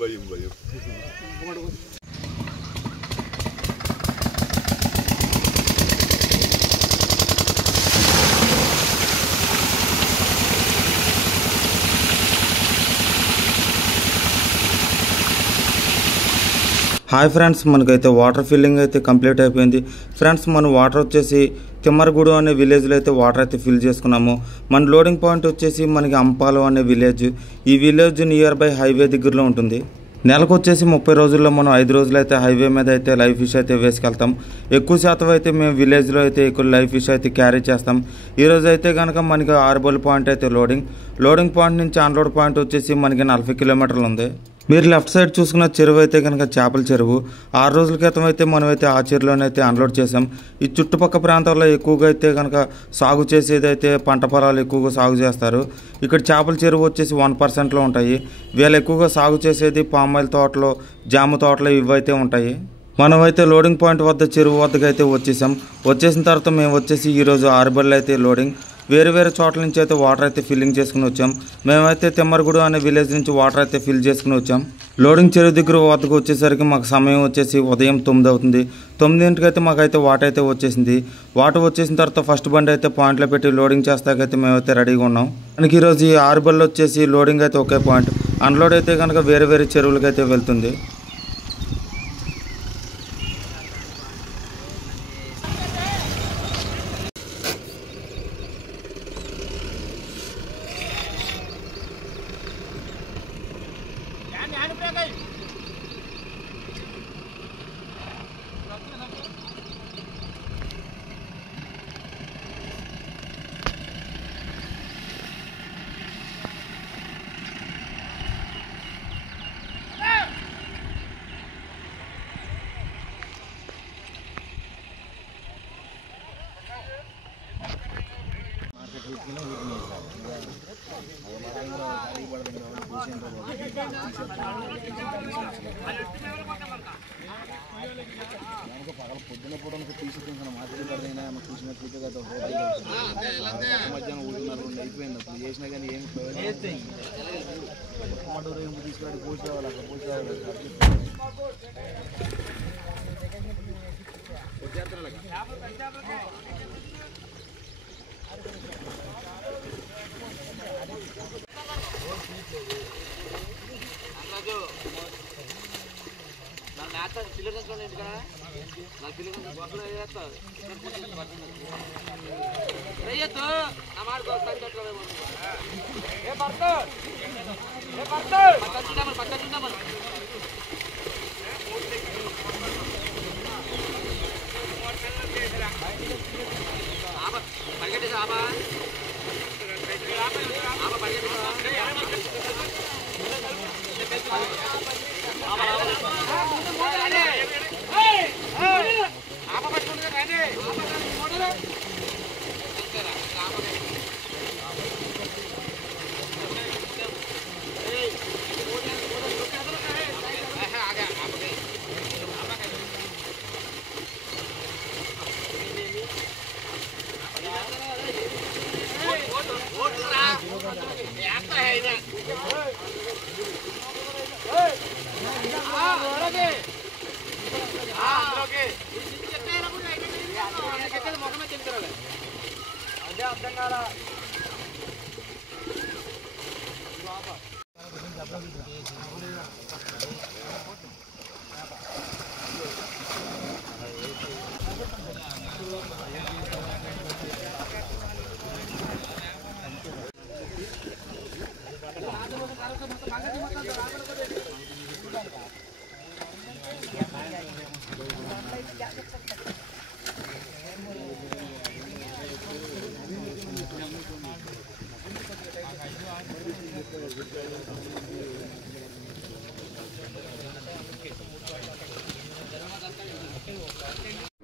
భయం hi friends, మనకైతే water filling అయితే కంప్లీట్ అయిపోయింది ఫ్రెండ్స్. మనం వాటర్ వచ్చేసి తిమ్మరగూడు అనే విలేజ్లో అయితే వాటర్ అయితే ఫిల్ చేసుకున్నాము. మన లోడింగ్ పాయింట్ వచ్చేసి మనకి అంపాలో అనే విలేజ్. ఈ విలేజ్ నియర్ బై హైవే దగ్గరలో ఉంటుంది. నెలకు వచ్చేసి 30 రోజుల్లో మనం 5 రోజులు అయితే హైవే మీద అయితే లైవ్ ఫిష్ అయితే వేసుకెళ్తాం. ఎక్కువ శాతం అయితే మేము విలేజ్లో అయితే ఎక్కువ లైవ్ ఫిష్ అయితే క్యారీ చేస్తాం. ఈరోజు అయితే కనుక మనకి ఆరుబోల్ పాయింట్ అయితే లోడింగ్ పాయింట్ నుంచి అన్లోడ్ పాయింట్ వచ్చేసి మనకి 40 కిలోమీటర్లు ఉంది. మీరు లెఫ్ట్ సైడ్ చూసుకున్న చెరువు అయితే కనుక చేపల చెరువు. 6 రోజుల క్రితం అయితే మనమైతే ఆ చెరువులోనైతే అన్లోడ్ చేసాం. ఈ చుట్టుపక్కల ప్రాంతాల్లో ఎక్కువగా అయితే కనుక సాగు చేసేది అయితే పంట పొలాలు ఎక్కువగా సాగు చేస్తారు. ఇక్కడ చేపల చెరువు వచ్చేసి 1%లో ఉంటాయి. వీళ్ళు ఎక్కువగా సాగు చేసేది పామాయిల్ తోటలు, జామ తోటలు ఇవైతే ఉంటాయి. మనమైతే లోడింగ్ పాయింట్ వద్ద చెరువు వద్దకు అయితే వచ్చేసిన తర్వాత మేము వచ్చేసి ఈరోజు ఆరుబళ్ళు అయితే లోడింగ్ వేరే చోట్ల నుంచి అయితే వాటర్ అయితే ఫిల్లింగ్ చేసుకుని వచ్చాం. మేమైతే తిమ్మరగూడు అనే విలేజ్ నుంచి వాటర్ అయితే ఫిల్ చేసుకుని వచ్చాం. లోడింగ్ చెరువు దగ్గర వద్దకు వచ్చేసరికి మాకు సమయం వచ్చేసి ఉదయం 9 అవుతుంది. 9 అయితే మాకైతే వాటర్ అయితే వచ్చేసింది. వాటర్ వచ్చేసిన తర్వాత ఫస్ట్ బండి అయితే పాయింట్లో పెట్టి లోడింగ్ చేస్తాకైతే మేమైతే రెడీగా ఉన్నాం. మనకి ఈరోజు ఈ ఆరుబళ్ళు వచ్చేసి లోడింగ్ అయితే ఒకే పాయింట్, అన్లోడ్ అయితే కనుక వేరే చెరువులకి అయితే వెళ్తుంది. పొద్దున పూట తీసుకుంటున్న మాట్లాడినా చూసినట్లయితే కదా మధ్యాహ్నం 3:30 అయిపోయింది. అప్పుడు చేసినా కానీ ఏమి మడూరు ఏమి తీసుకురావాలి, పోసి రావాలి, అక్కడ పోసి రావాలి. అదే అర్థం కాదా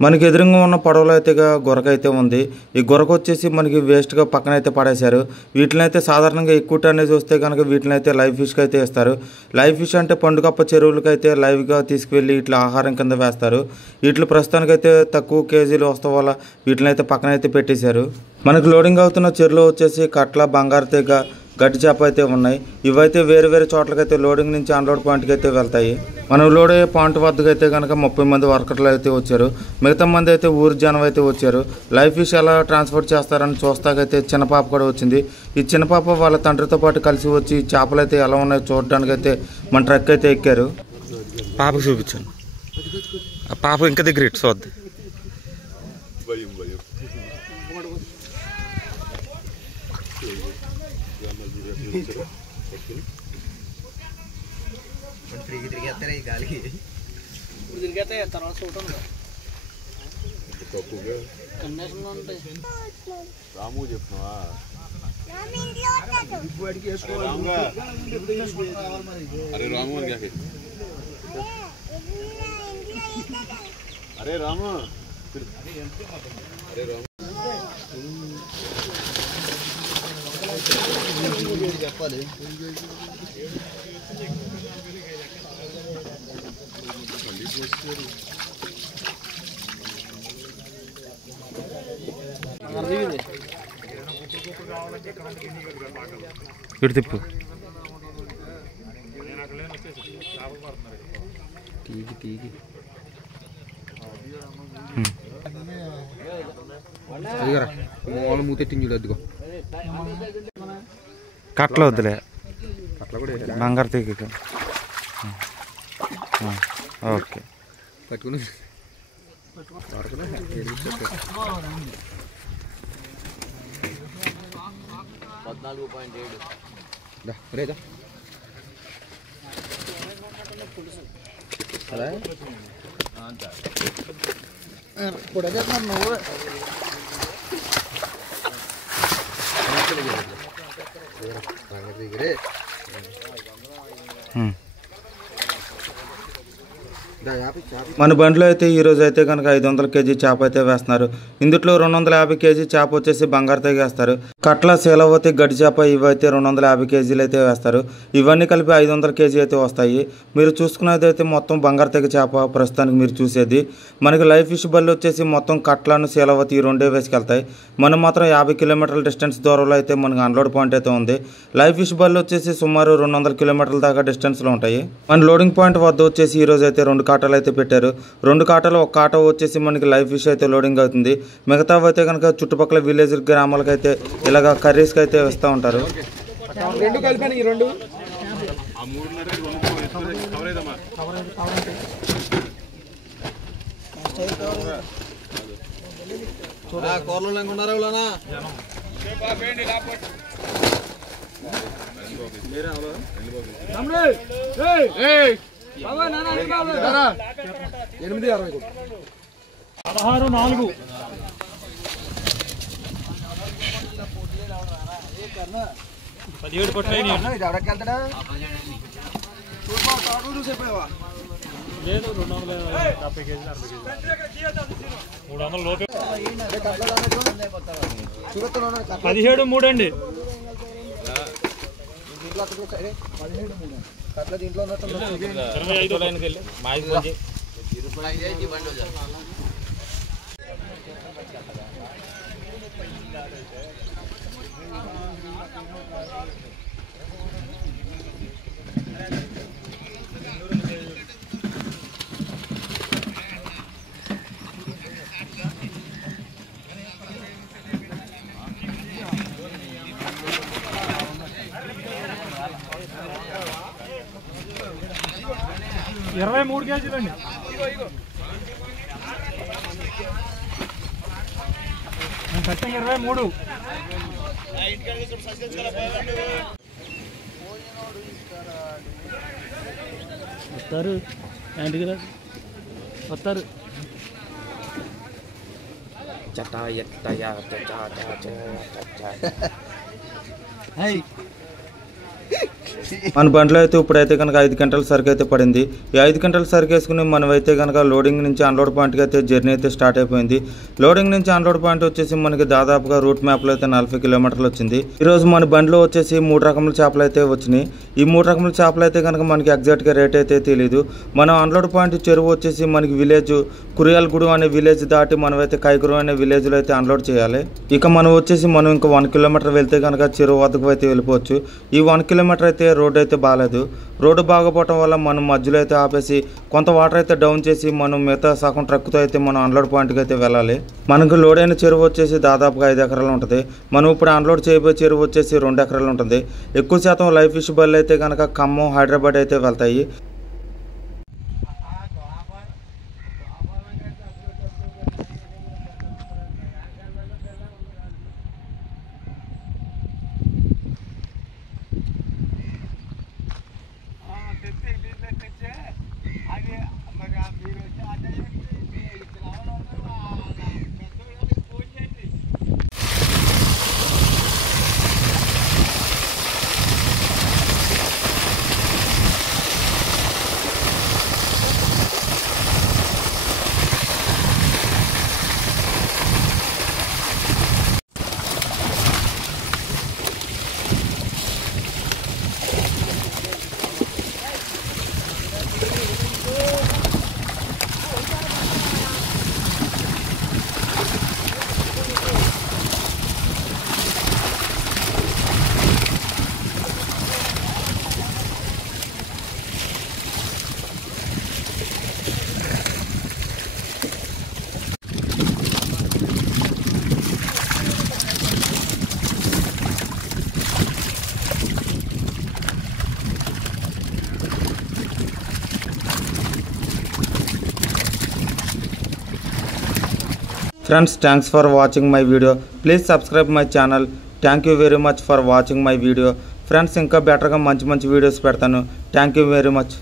మనకి ఎదురుగా ఉన్న పడవలో అయితే గొరక అయితే ఉంది. ఈ గొరక వచ్చేసి మనకి వేస్ట్గా పక్కన అయితే పడేశారు. వీటిని అయితే సాధారణంగా ఎక్కువ టన్నేజ్ చూస్తే కనుక వీటిని అయితే లైవ్ ఫిష్కి అయితే ఇస్తారు. లైవ్ ఫిష్ అంటే పండుగప్ప చెరువులకి అయితే లైవ్గా తీసుకువెళ్ళి ఇట్లా ఆహారం కింద వేస్తారు. వీటిలో ప్రస్తుతానికైతే తక్కువ కేజీలు వస్తాం వల్ల వీటిని అయితే పక్కన అయితే పెట్టేశారు. మనకి లోడింగ్ అవుతున్న చెరువులో వచ్చేసి కట్ల, బంగారు తీగ, గడ్డి చేప అయితే ఉన్నాయి. ఇవైతే వేరే వేరే చోట్లకైతే లోడింగ్ నుంచి అన్లోడ్ పాయింట్కి అయితే వెళ్తాయి. మనం లోడ్ అయ్యే పాయింట్ వద్దకు అయితే కనుక 30 మంది వర్కర్లు అయితే వచ్చారు. మిగతా మంది అయితే ఊరి జనం అయితే వచ్చారు. లైవ్ ఫిష్ ఎలా ట్రాన్స్పోర్ట్ చేస్తారని చూస్తాకైతే చిన్న పాప కూడా వచ్చింది. ఈ చిన్న పాప వాళ్ళ తండ్రితో పాటు కలిసి వచ్చి చేపలు అయితే ఎలా ఉన్నాయో చూడడానికి అయితే మన ట్రక్ అయితే ఎక్కారు. పాపకు చూపించాను. ఆ పాప ఇంకా దగ్గర ఇటు చూద్ది. రాము చెప్తున్నావా? అరే రాము అరే రాము అరే రాము చెప్పాలి. ఇటు తిప్పు. మూతెట్టించుడు అద్దుకో. కట్ల వద్దులే, బంగారు తీగ. ఓకే పట్టుకుని రేదా నువ్వు మన బండిలో అయితే ఈరోజు అయితే కనుక 500 కేజీ చేప అయితే వేస్తున్నారు. ఇందులో 250 కేజీ చేప వచ్చేసి బంగారు తీగ వేస్తారు. కట్ల, శీలవతి, గడ్డి చేప ఇవైతే 250 కేజీలు అయితే వేస్తారు. ఇవన్నీ కలిపి 500 కేజీ అయితే వస్తాయి. మీరు చూసుకునేది అయితే మొత్తం బంగారు తీగ చేప ప్రస్తుతానికి మీరు చూసేది. మనకి లైవ్ ఫిష్ బళ్ళు వచ్చేసి మొత్తం కట్లను, శీలవతి ఈ రెండే వేసుకెళ్తాయి. మనం మాత్రం 50 కిలోమీటర్ల డిస్టెన్స్ దూరంలో అయితే మనకి అన్లోడ్ పాయింట్ అయితే ఉంది. లైవ్ ఫిష్ బళ్ళు వచ్చేసి సుమారు 200 కిలోమీటర్ల దాకా డిస్టెన్స్లో ఉంటాయి. మన లోడింగ్ పాయింట్ వద్ద వచ్చేసి ఈరోజు అయితే 2 కాటాలు అయితే పెట్టారు. 2 కాటాలు, ఒక కాట వచ్చేసి మనకి లైవ్ ఫిష్ అయితే లోడింగ్ అవుతుంది. మిగతా అయితే కనుక చుట్టుపక్కల విలేజ్ గ్రామాలకు అయితే ఇలాగ కర్రీస్కి అయితే వస్తూ ఉంటారు. ఎనిమిది 60 16 4 17 కొట్టాయి. లేదు 250 కేజీలు 300 లోపే 17 3 అండి. దీంట్లో 25 లైన్కి వెళ్ళి మాయికి పోయి ఇరవై 3 కేజీలండి. ఖచ్చితంగా 23. వస్తారు ఇంటికి వస్తారు. మన బండిలో అయితే ఇప్పుడైతే కనుక 5 గంటల సరుకు అయితే పడింది. ఈ 5 గంటల సరుకు వేసుకుని మనమైతే కనుక లోడింగ్ నుంచి అన్లోడ్ పాయింట్కి అయితే జర్నీ అయితే స్టార్ట్ అయిపోయింది. లోడింగ్ నుంచి అన్లోడ్ పాయింట్ వచ్చేసి మనకి దాదాపుగా రూట్ మ్యాప్లో అయితే 40 కిలోమీటర్లు వచ్చింది. ఈరోజు మన బండిలో వచ్చేసి 3 రకముల చేపలు అయితే వచ్చినాయి. ఈ 3 రకముల చేపలు అయితే కనుక మనకి ఎగ్జాక్ట్గా రేట్ అయితే తెలియదు. మనం అన్లోడ్ పాయింట్ చెరువు వచ్చేసి మనకి విలేజ్ కురియాలగూడు అనే విలేజ్ దాటి మనమైతే కైగురు అనే విలేజ్లో అయితే అన్లోడ్ చేయాలి. ఇక మనం వచ్చేసి ఇంకా 1 కిలోమీటర్ వెళ్తే కనుక చెరువు వద్దకు అయితే వెళ్ళిపోవచ్చు. ఈ 1 కిలోమీటర్ అయితే రోడ్డు అయితే బాగాలేదు. రోడ్డు బాగపోవటం వల్ల మనం మధ్యలో అయితే ఆపేసి కొంత వాటర్ అయితే డౌన్ చేసి మనం మిగతా సగం ట్రక్తో అయితే మనం అన్లోడ్ పాయింట్కి అయితే వెళ్ళాలి. మనకు లోడ్ అయిన చెరువు వచ్చేసి దాదాపుగా 5 ఎకరాలు ఉంటుంది. మనం ఇప్పుడు అన్లోడ్ చేయబోయే చెరువు వచ్చేసి 2 ఎకరాలు ఉంటుంది. ఎక్కువ శాతం లైవ్ ఫిష్ బళ్ళు అయితే కనుక ఖమ్మం, హైదరాబాద్ అయితే వెళ్తాయి. Friends, thanks for watching my video. Please subscribe my channel. Thank you very much for watching my video. Friends, ఇంకా బెటర్గా మంచి వీడియోస్ పెడతాను. Thank you very much.